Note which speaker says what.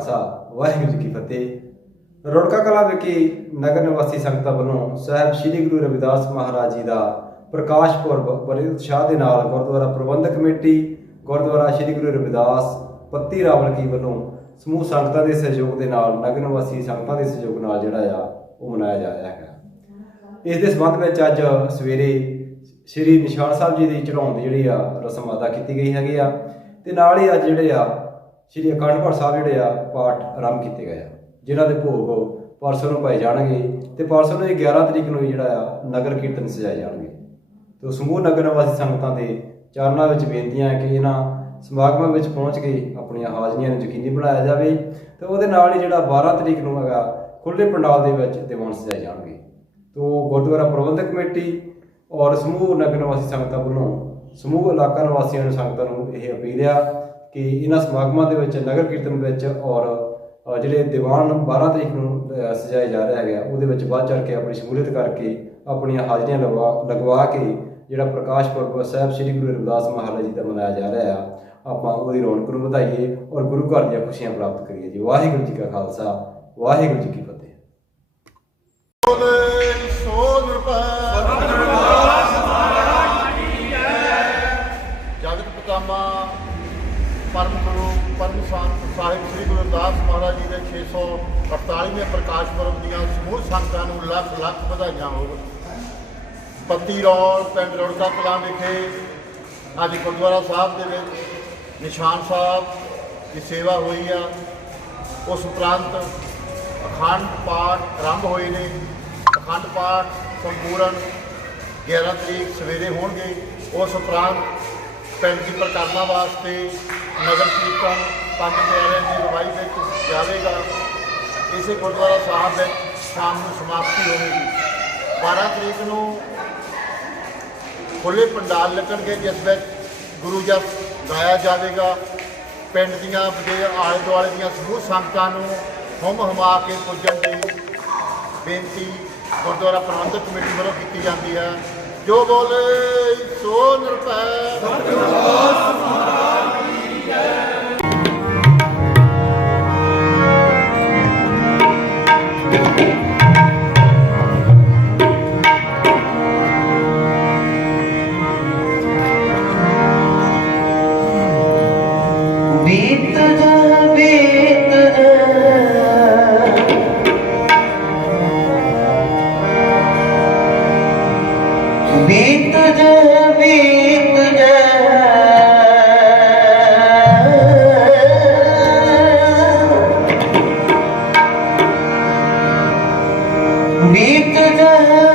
Speaker 1: ਖਾਲਸਾ, ਵਾਹਿਗੁਰੂ ਜੀ ਕੀ ਫਤਿਹ। ਰੋੜਕਾ ਕਲਾ ਵਿਖੇ ਨਗਰ ਨਿਵਾਸੀ ਸੰਗਤਾਂ ਵੱਲੋਂ ਸਾਹਿਬ ਸ੍ਰੀ ਗੁਰੂ ਰਵਿਦਾਸ ਮਹਾਰਾਜ ਜੀ ਦਾ ਪ੍ਰਕਾਸ਼ ਪੁਰਬ ਬੜੇ ਉਤਸ਼ਾਹ ਦੇ ਨਾਲ ਗੁਰਦੁਆਰਾ ਪ੍ਰਬੰਧਕ ਕਮੇਟੀ, ਗੁਰਦੁਆਰਾ ਸ੍ਰੀ ਗੁਰੂ ਰਵਿਦਾਸ, ਪੱਤੀ ਰਾਵਲ ਕੀ ਵੱਲੋਂ ਸਮੂਹ ਸੰਗਤਾਂ ਦੇ ਸਹਿਯੋਗ ਦੇ ਨਾਲ, ਨਗਰ ਨਿਵਾਸੀ ਸੰਗਤਾਂ ਦੇ ਸਹਿਯੋਗ ਨਾਲ ਜਿਹੜਾ ਆ, ਉਹ ਮਨਾਇਆ ਜਾ ਰਿਹਾ ਹੈ ਇਸ ਦੇ ਸੰਬੰਧ ਵਿੱਚ ਅੱਜ ਸਵੇਰੇ ਸ੍ਰੀ ਨਿਸ਼ਾਨ ਸਾਹਿਬ ਜੀ ਦੀ ਚੜਾਉਣ ਦੀ ਜਿਹੜੀ ਆ ਰਸਮ ਅਦਾ ਕੀਤੀ ਗਈ ਹੈਗੀ ਆ। ਤੇ ਨਾਲ ਹੀ ਅੱਜ ਜਿਹੜੇ ਆ ਸ੍ਰੀ ਅਖੰਡ ਪਾਠ ਸਾਹਿਬ ਜਿਹੜੇ ਆ, ਪਾਠ ਆਰੰਭ ਕੀਤੇ ਗਏ ਆ, ਜਿਨ੍ਹਾਂ ਦੇ ਭੋਗ ਪਰਸੋਂ ਨੂੰ ਪਾਏ ਜਾਣਗੇ ਤੇ ਪਰਸੋਂ ਨੂੰ 11 ਤਰੀਕ ਨੂੰ ਵੀ ਜਿਹੜਾ ਆ, ਨਗਰ ਕੀਰਤਨ ਸਜਾਏ ਜਾਣਗੇ। ਤੇ ਸਮੂਹ ਨਗਰ ਨਿਵਾਸੀ ਸੰਗਤਾਂ ਦੇ ਚਰਨਾਂ ਵਿੱਚ ਬੇਨਤੀਆਂ ਕਿ ਇਹਨਾਂ ਸਮਾਗਮਾਂ ਵਿੱਚ ਪਹੁੰਚ ਕੇ ਆਪਣੀਆਂ ਹਾਜ਼ਰੀਆਂ ਨੂੰ ਯਕੀਨੀ ਬਣਾਇਆ ਜਾਵੇ ਤੇ ਉਹਦੇ ਨਾਲ ਹੀ ਜਿਹੜਾ 12 ਤਰੀਕ ਨੂੰ ਹੈਗਾ ਖੁੱਲੇ ਪੰਡਾਲ ਦੇ ਵਿੱਚ ਦੀਵਾਨ ਸਜਾਏ ਜਾਣਗੇ। ਤੋ ਗੁਰਦੁਆਰਾ ਪ੍ਰਬੰਧਕ ਕਮੇਟੀ ਔਰ ਸਮੂਹ ਨਗਰ ਨਿਵਾਸੀ ਸੰਗਤਾਂ ਵੱਲੋਂ ਸਮੂਹ ਇਲਾਕਾ ਨਿਵਾਸੀਆਂ ਨੂੰ ਸੰਗਤਾਂ ਨੂੰ ਇਹ ਅਪੀਲ ਆ ਕਿ ਇਹਨਾਂ ਸਮਾਗਮਾਂ ਦੇ ਵਿੱਚ ਨਗਰ ਕੀਰਤਨ ਵਿੱਚ ਔਰ ਜਿਹੜੇ ਦੀਵਾਨ 12 ਤਰੀਕ ਨੂੰ ਅ, ਸਜਾਏ ਜਾ ਰਿਹਾ ਹੈਗਾ ਉਹਦੇ ਵਿੱਚ ਵੱਧ ਚੜ ਕੇ ਆਪਣੀ ਸ਼ਮੂਲੀਅਤ ਕਰਕੇ ਆਪਣੀਆਂ ਹਾਜ਼ਰੀਆਂ ਲਗਵਾ ਲਗਵਾ ਕੇ ਜਿਹੜਾ ਪ੍ਰਕਾਸ਼ ਪੁਰਬ ਸਾਹਿਬ ਸ੍ਰੀ ਗੁਰੂ ਰਵਿਦਾਸ ਮਹਾਰਾਜ ਜੀ ਦਾ ਮਨਾਇਆ ਜਾ ਰਿਹਾ ਆ ਆਪਾਂ ਉਹਦੀ ਰੌਣਕ ਨੂੰ ਵਧਾਈਏ ਔਰ ਗੁਰੂ ਘਰ ਦੀਆਂ ਖੁਸ਼ੀਆਂ ਪ੍ਰਾਪਤ ਕਰੀਏ ਜੀ। ਵਾਹਿਗੁਰੂ ਜੀ ਕਾ ਖਾਲਸਾ ਵਾਹਿਗੁਰੂ ਜੀ ਕੀ ਫਤਿਹ।
Speaker 2: ਬੋਲੇ ਸੋ ਪੱਤੀ ਰੌਲ ਪਿੰਡ ਰੋੜਕਾ ਕਲਾਂ ਵਿਖੇ ਅੱਜ ਗੁਰਦੁਆਰਾ ਸਾਹਿਬ ਦੇ ਵਿੱਚ ਨਿਸ਼ਾਨ ਸਾਹਿਬ ਦੀ ਸੇਵਾ ਹੋਈ ਆ। ਉਸ ਉਪਰੰਤ ਅਖੰਡ ਪਾਠ ਆਰੰਭ ਹੋਏ ਨੇ। ਅਖੰਡ ਪਾਠ ਸੰਪੂਰਨ 11 ਤਰੀਕ ਸਵੇਰੇ ਹੋਣਗੇ। ਉਸ ਉਪਰੰਤ ਪਿੰਡ ਦੀ ਪ੍ਰਕਾਰਨਾ ਵਾਸਤੇ ਨਗਰ ਕੀਰਤਨ ਪੰਜ ਪਿਆਰਿਆਂ ਦੀ ਅਗਵਾਈ ਵਿੱਚ ਜਾਵੇਗਾ। ਇਸੇ ਗੁਰਦੁਆਰਾ ਸਾਹਿਬ ਵਿੱਚ ਸ਼ਾਮ ਨੂੰ ਸਮਾਪਤੀ ਹੋਵੇਗੀ। 12 ਤਰੀਕ ਨੂੰ ਖੁੱਲੇ ਪੰਡਾਲ ਲੱਗਣਗੇ ਜਿਸ ਵਿੱਚ ਗੁਰੂ ਜਪ ਗਾਇਆ ਜਾਵੇਗਾ। ਪਿੰਡ ਦੀਆਂ ਵਧੇ ਆਲੇ ਦੁਆਲੇ ਦੀਆਂ ਸਮੂਹ ਸੰਗਤਾਂ ਨੂੰ ਹੁਮ ਹਮਾ ਕੇ ਪੁੱਜਣ ਦੀ ਬੇਨਤੀ ਗੁਰਦੁਆਰਾ ਪ੍ਰਬੰਧਕ ਕਮੇਟੀ ਵੱਲੋਂ ਕੀਤੀ ਜਾਂਦੀ ਹੈ। ਜੋ ਬੋਲੇ, ਸੋ ਨਿਰਭੈ।
Speaker 3: बीत बीत जाए